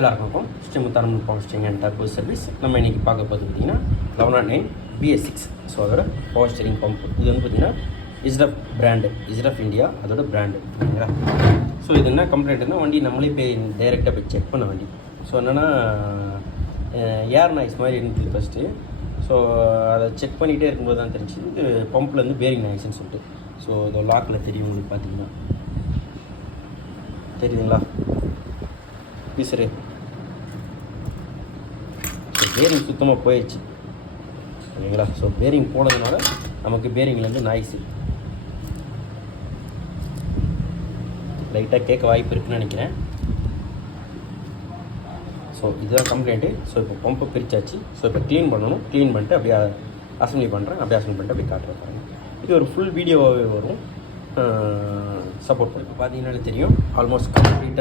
எல்லாருக்கும் Srimutharam power steering and turbo service. நம்ம இன்றைக்கி பார்க்க போகிறது பார்த்திங்கன்னா 1109 BS6. ஸோ அதோட பவர் ஸ்டேரிங் பம்ப். இது வந்து பார்த்திங்கன்னா இஸ்ரஃப் பிராண்டு, இஸ்ரஃப் இந்தியா அதோட பிராண்டு ஓகேங்களா. ஸோ இது என்ன கம்ப்ளைண்ட்னா, வண்டி நம்மளே போய் டைரெக்டாக போய் செக் பண்ண வண்டி. ஸோ என்னென்னா ஏர் நாய்ஸ் மாதிரி இருந்தது ஃபஸ்ட்டு. ஸோ அதை செக் பண்ணிகிட்டே இருக்கும்போது தான் தெரிஞ்சு இது பம்ப்லேருந்து பேரிங் நாய்ஸ்ன்னு சொல்லிட்டு. ஸோ இதோ லாக்கில் தெரியும் உங்களுக்கு பார்த்தீங்கன்னா, தெரியுதுங்களா பீசரு. ஸோ பேரிங் சுத்தமாக போயிடுச்சு ஓகேங்களா. ஸோ பேரிங் போனதுனால நமக்கு பேரிங்லேருந்து நாய்ஸு லைட்டாக கேட்க வாய்ப்பு இருக்குதுன்னு நினைக்கிறேன். ஸோ இதுதான் கம்ப்ளைண்ட்டு. ஸோ இப்போ பம்பை பிரித்தாச்சு. ஸோ இப்போ க்ளீன் பண்ணணும். க்ளீன் பண்ணிட்டு அப்படியே அசம்பிளி பண்ணுறேன். அப்படியே அசம்பிளி பண்ணிட்டு அப்படியே காட்டுறேன் பாருங்கள். இது ஒரு ஃபுல் வீடியோவாகவே வரும். சப்போர்ட் பண்ணி பார்த்தீங்கன்னாலே தெரியும். ஆல்மோஸ்ட் கம்ப்ளீட்டாக